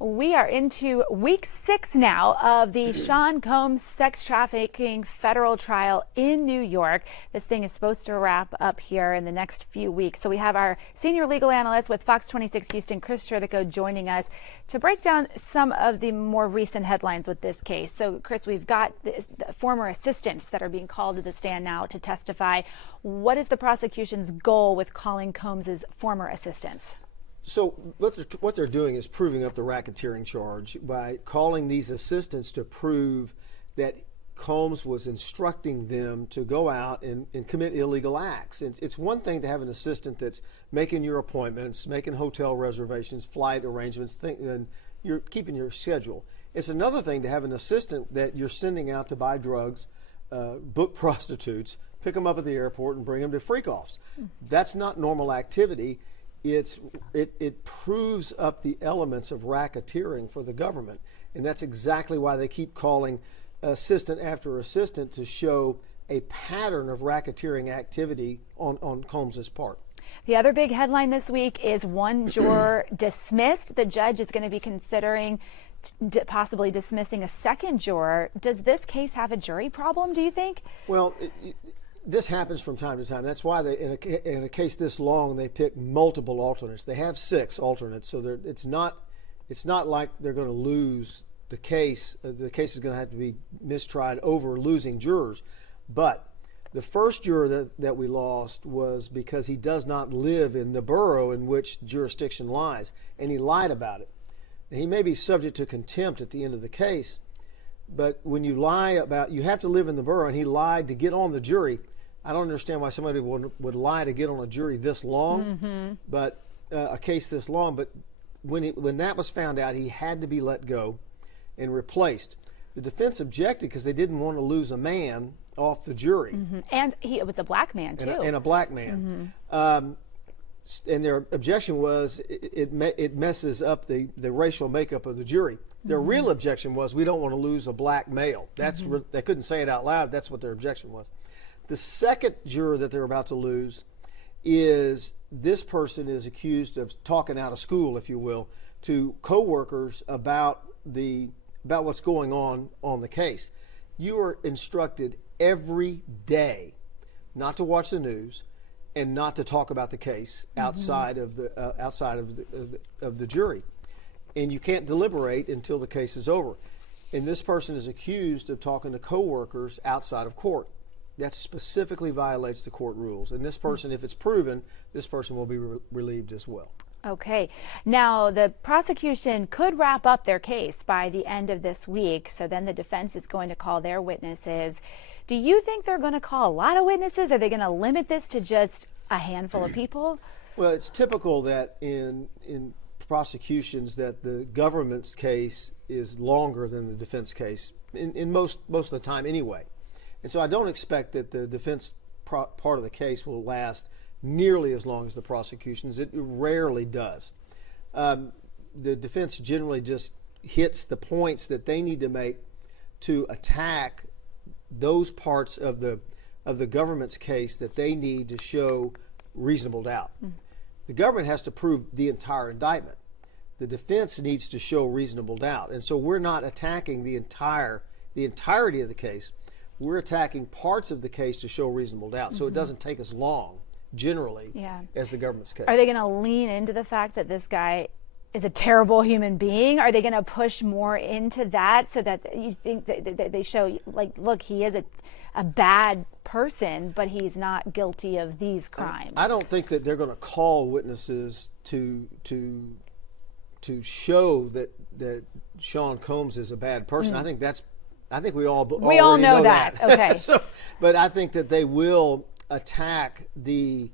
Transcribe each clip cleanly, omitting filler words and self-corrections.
We are into week 6 now of the Sean Combs sex trafficking federal trial in New York. This thing is supposed to wrap up here in the next few weeks. So we have our senior legal analyst with Fox 26 Houston, Chris Tritico, joining us to break down some of the more recent headlines with this case. So, Chris, we've got the former assistants that are being called to the stand now to testify. What is the prosecution's goal with calling Combs' former assistants? So what they're doing is proving up the racketeering charge by calling these assistants to prove that Combs was instructing them to go out and commit illegal acts. It's one thing to have an assistant that's making your appointments, making hotel reservations, flight arrangements, and you're keeping your schedule. It's another thing to have an assistant that you're sending out to buy drugs, book prostitutes, pick them up at the airport, and bring them to freak-offs. That's not normal activity. It proves up the elements of racketeering for the government, and that's exactly why they keep calling assistant after assistant to show a pattern of racketeering activity on Combs' part. The other big headline this week is one juror dismissed. The judge is going to be considering possibly dismissing a second juror. Does this case have a jury problem, do you think? Well, this happens from time to time. That's why they, in a case this long, they pick multiple alternates. They have 6 alternates, so it's not like they're going to lose the case. The case is going to have to be mistried over losing jurors. But the first juror that we lost was because he does not live in the borough in which jurisdiction lies, and he lied about it. Now, he may be subject to contempt at the end of the case, but when you lie about, you have to live in the borough, and he lied to get on the jury. I don't understand why somebody would lie to get on a jury this long, but a case this long. But when that was found out, he had to be let go and replaced. The defense objected because they didn't want to lose a man off the jury. And it was a black man, too. And a black man. And their objection was it messes up the racial makeup of the jury. Their real objection was we don't want to lose a black male. They couldn't say it out loud. That's what their objection was. The second juror that they're about to lose is this person is accused of talking out of school, if you will, to coworkers about what's going on the case. You are instructed every day not to watch the news and not to talk about the case outside of the jury, and you can't deliberate until the case is over. And this person is accused of talking to coworkers outside of court. That specifically violates the court rules. And this person, if it's proven, this person will be relieved as well. Okay. Now, the prosecution could wrap up their case by the end of this week, so then the defense is going to call their witnesses. Do you think they're going to call a lot of witnesses? Are they going to limit this to just a handful of people? Well, it's typical that in prosecutions that the government's case is longer than the defense case, in most of the time anyway. And so I don't expect that the defense part of the case will last nearly as long as the prosecution's. It rarely does. The defense generally just hits the points that they need to make to attack those parts of the government's case that they need to show reasonable doubt. The government has to prove the entire indictment. The defense needs to show reasonable doubt. And so we're not attacking the entirety of the case. We're attacking parts of the case to show reasonable doubt. So it doesn't take as long, generally, as the government's case. Are they going to lean into the fact that this guy is a terrible human being? Are they going to push more into that so that you think that they show, like, look, he is a bad person, but he's not guilty of these crimes? I don't think that they're going to call witnesses to show that Sean Combs is a bad person. I think we all know that. Okay. But I think that they will attack the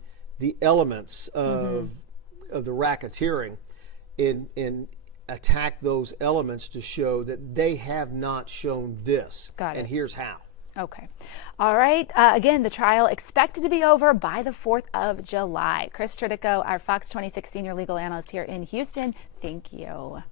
elements of the racketeering and attack those elements to show that they have not shown this. Got it. And here's how. Okay. All right. Again, the trial expected to be over by the 4th of July. Chris Tritico, our Fox 26 senior legal analyst here in Houston. Thank you.